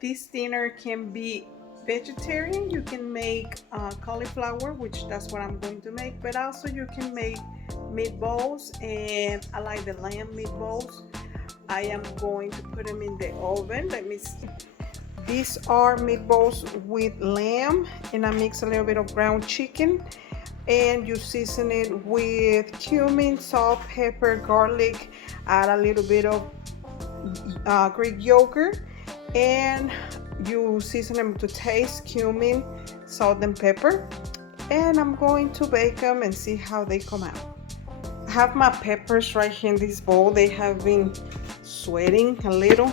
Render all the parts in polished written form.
This dinner can be vegetarian. You can make cauliflower, which that's what I'm going to make, but also you can make meatballs, and I like the lamb meatballs. I am going to put them in the oven. Let me see. These are meatballs with lamb, and I mix a little bit of ground chicken, and you season it with cumin, salt, pepper, garlic, add a little bit of Greek yogurt, and you season them to taste, cumin, salt, and pepper. And I'm going to bake them and see how they come out. I have my peppers right here in this bowl. They have been sweating a little.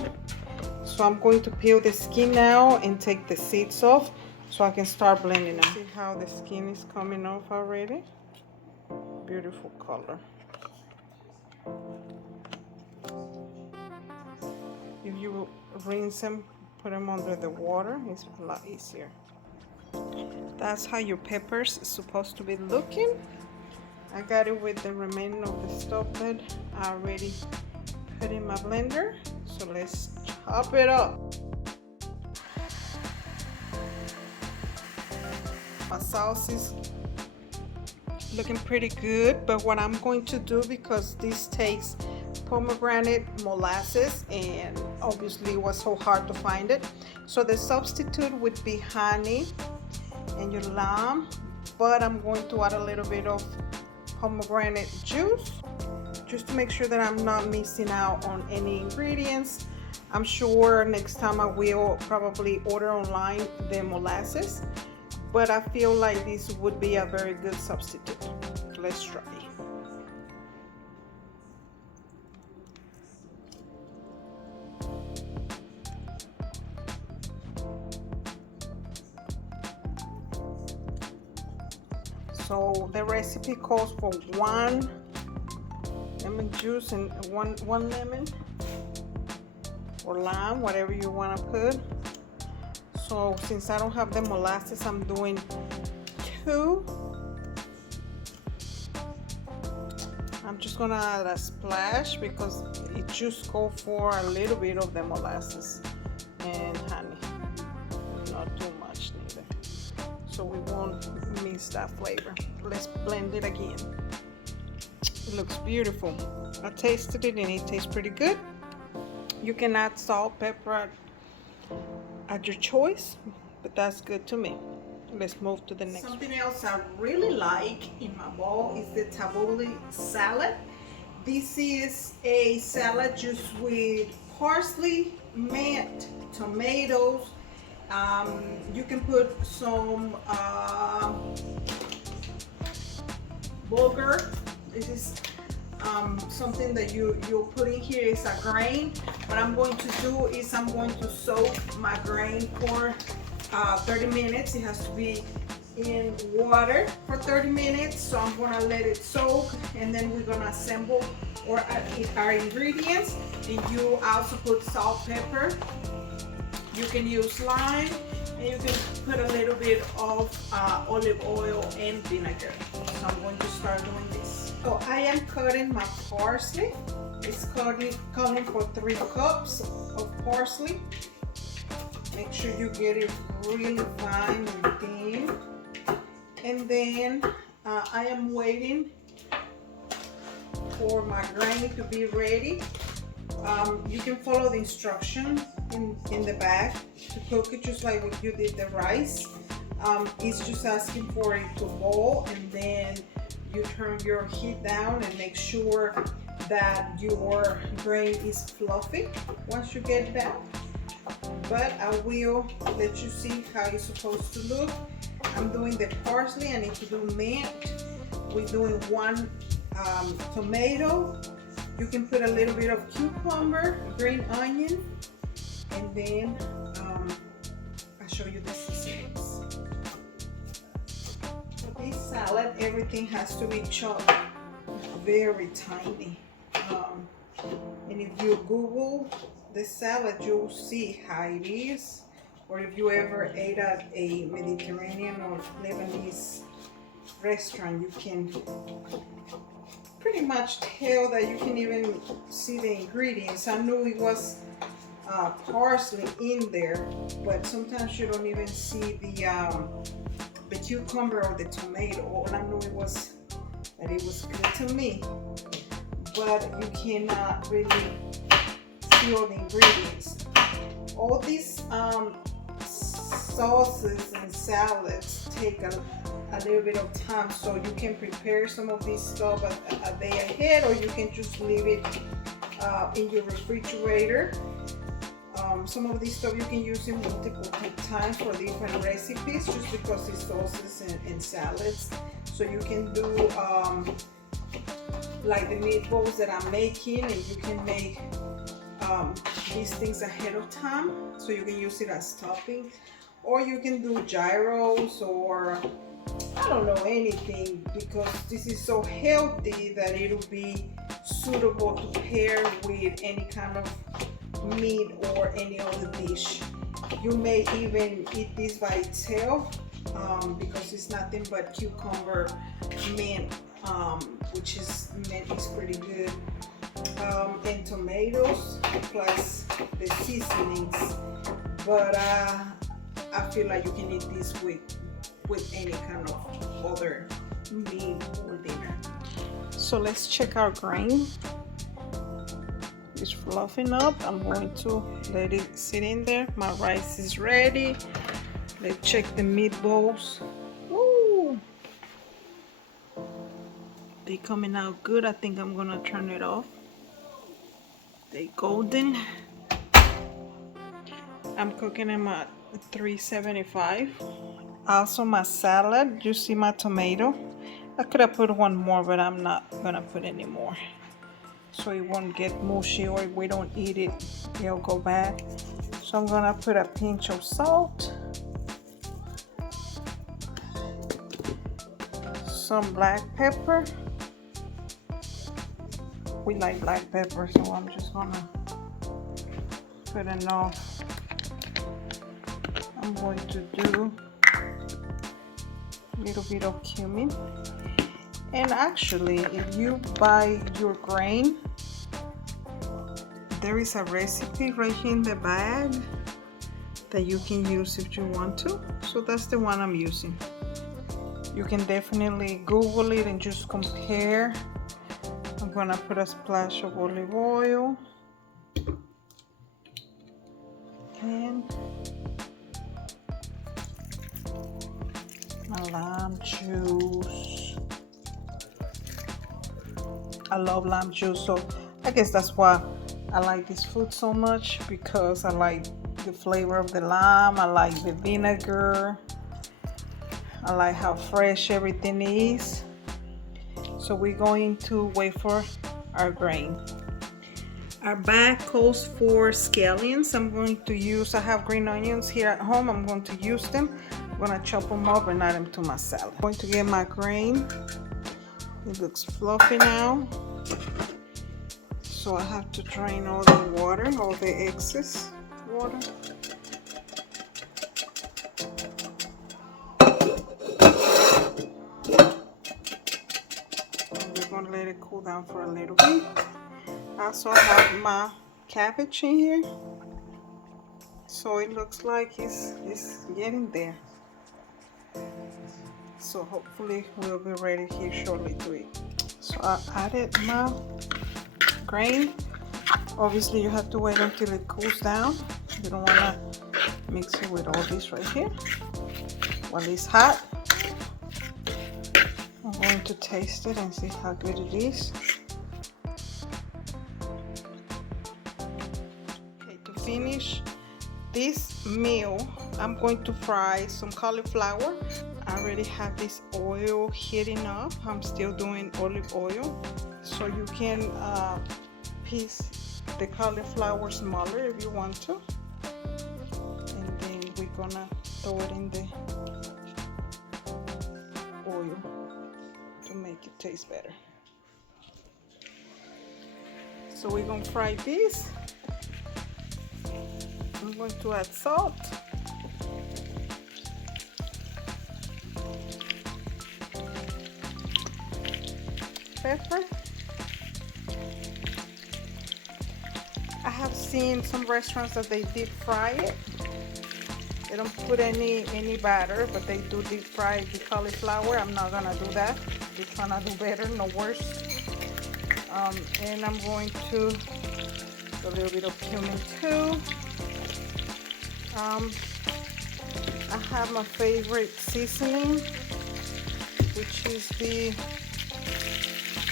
So I'm going to peel the skin now and take the seeds off so I can start blending them. See how the skin is coming off already? Beautiful color. If you rinse them, put them under the water, it's a lot easier. That's how your peppers is supposed to be looking. I got it with the remaining of the stuff that I already put in my blender. So let's chop it up. My sauce is looking pretty good, but what I'm going to do, because this takes pomegranate molasses and obviously it was so hard to find it, so the substitute would be honey and your lime, but I'm going to add a little bit of pomegranate juice just to make sure that I'm not missing out on any ingredients. I'm sure next time I will probably order online the molasses, but I feel like this would be a very good substitute. Let's try. So the recipe calls for 1 lemon juice and one lemon or lime, whatever you want to put. So since I don't have the molasses, I'm doing 2. I'm just gonna add a splash because it just go for a little bit of the molasses and honey, not too much neither, so we won't miss that flavor. Let's blend it again. It looks beautiful. I tasted it and it tastes pretty good. You can add salt, pepper at your choice, but that's good to me. Let's move to the next. Something else I really like in my bowl is the tabbouleh salad. This is a salad just with parsley, mint, tomatoes. You can put some bulgur. This is something that you'll put in here is a grain. What I'm going to do is I'm going to soak my grain for 30 minutes. It has to be in water for 30 minutes, so I'm gonna let it soak, and then we're gonna assemble our ingredients. And you also put salt, pepper. You can use lime, and you can put a little bit of olive oil and vinegar. So I'm going to start doing this. So I am cutting my parsley. It's calling for 3 cups of parsley. Make sure you get it really fine and thin. And then I am waiting for my grain to be ready. You can follow the instruction in the back to cook it just like you did the rice. It's just asking for it to boil, and then you turn your heat down and make sure that your grain is fluffy once you get it out. But I will let you see how it's supposed to look. I'm doing the parsley. I need to do mint. We're doing 1 tomato. You can put a little bit of cucumber, green onion, and then I'll show you the seasonings. For this salad, everything has to be chopped very tiny. And if you Google the salad, you'll see how it is. Or if you ever ate at a Mediterranean or Lebanese restaurant, you can pretty much tell that you can even see the ingredients. I knew it was parsley in there, but sometimes you don't even see the cucumber or the tomato. All I knew was that it was good to me, but you cannot really see all the ingredients. All these sauces and salads take a little bit of time, so you can prepare some of this stuff a day ahead, or you can just leave it in your refrigerator. Some of this stuff you can use in multiple times for different recipes, just because it's sauces and salads. So you can do like the meatballs that I'm making, and you can make these things ahead of time, so you can use it as topping, or you can do gyros, or I don't know, anything, because this is so healthy that it'll be suitable to pair with any kind of meat or any other dish. You may even eat this by itself, because it's nothing but cucumber mint, which is pretty good, and tomatoes plus the seasonings. But I feel like you can eat this with any kind of other meat or dinner. So let's check our grain. It's fluffing up. I'm going to let it sit in there. My rice is ready. Let's check the meatballs. Woo! They coming out good. I think I'm gonna turn it off. They golden. I'm cooking them at 375. Also my salad. You see my tomato. I could have put one more, but I'm not gonna put any more, so it won't get mushy, or if we don't eat it, it'll go bad. So I'm gonna put a pinch of salt, some black pepper. We like black pepper, so I'm just gonna put enough. I'm going to do a little bit of cumin. And actually, if you buy your grain, there is a recipe right here in the bag that you can use if you want to. So that's the one I'm using. You can definitely Google it and just compare. I'm gonna put a splash of olive oil and my lime juice. I love lime juice, so I guess that's why I like this food so much, because I like the flavor of the lime, I like the vinegar, I like how fresh everything is. So we're going to wait for our grain. Our bag calls for scallions. I'm going to use, I have green onions here at home. I'm going to use them. I'm going to chop them up and add them to my salad. I'm going to get my grain. It looks fluffy now. So I have to drain all the water, all the excess water. And we're going to let it cool down for a little bit. I also have my cabbage in here. So it looks like it's getting there. So hopefully we'll be ready here shortly to eat. So I added my grain. Obviously you have to wait until it cools down. You don't want to mix it with all this right here while it's hot. I'm going to taste it and see how good it is. Okay, to finish this meal, I'm going to fry some cauliflower. I already have this oil heating up. I'm still doing olive oil. So you can piece the cauliflower smaller if you want to. And then we're gonna throw it in the oil to make it taste better. So we're gonna fry this. I'm going to add salt. Pepper. I have seen some restaurants that they deep fry it. They don't put any batter, but they do deep fry the cauliflower. I'm not gonna do that. We're trying to do better, no worse. And I'm going to do a little bit of cumin too. I have my favorite seasoning, which is the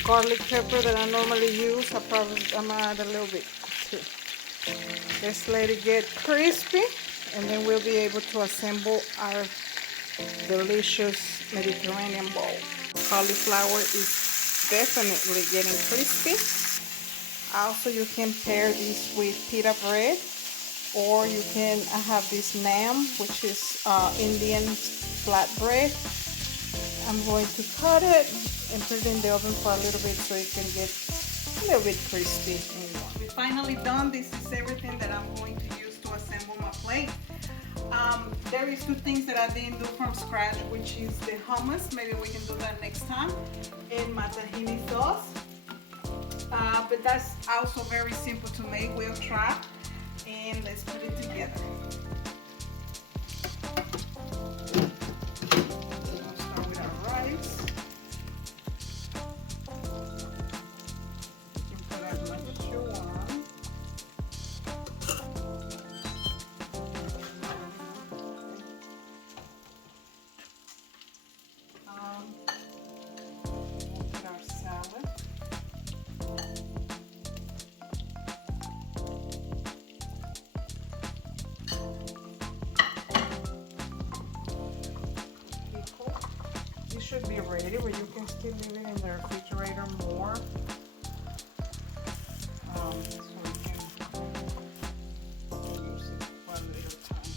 garlic pepper that I normally use. I'm gonna add a little bit too. Let's let it get crispy, and then we'll be able to assemble our delicious Mediterranean bowl. Cauliflower is definitely getting crispy. Also, you can pair this with pita bread, or you can have this naan, which is Indian flatbread. I'm going to cut it and put it in the oven for a little bit so it can get a little bit crispy. We're finally done. This is everything that I'm going to use to assemble my plate. There is two things that I didn't do from scratch, which is the hummus. Maybe we can do that next time. And my tahini sauce. But that's also very simple to make. We'll try. And let's put it together. We'll start with our rice. You can put as much as you want. We'll put our salad. Should be ready, but you can still leave it in the refrigerator more. So we can use it for a little time.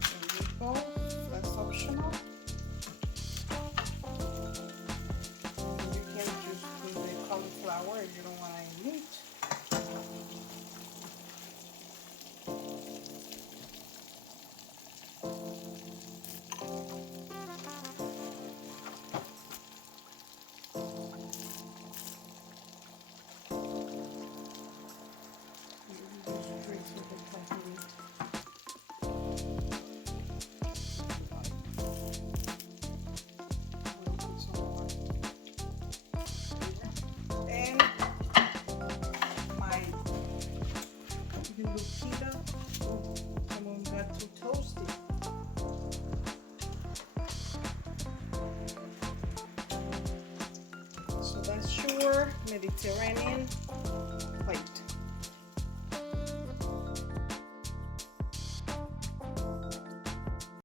There we go. That's optional. Cauliflower if you don't want any meat. Someone got too toasty. So that's your Mediterranean plate.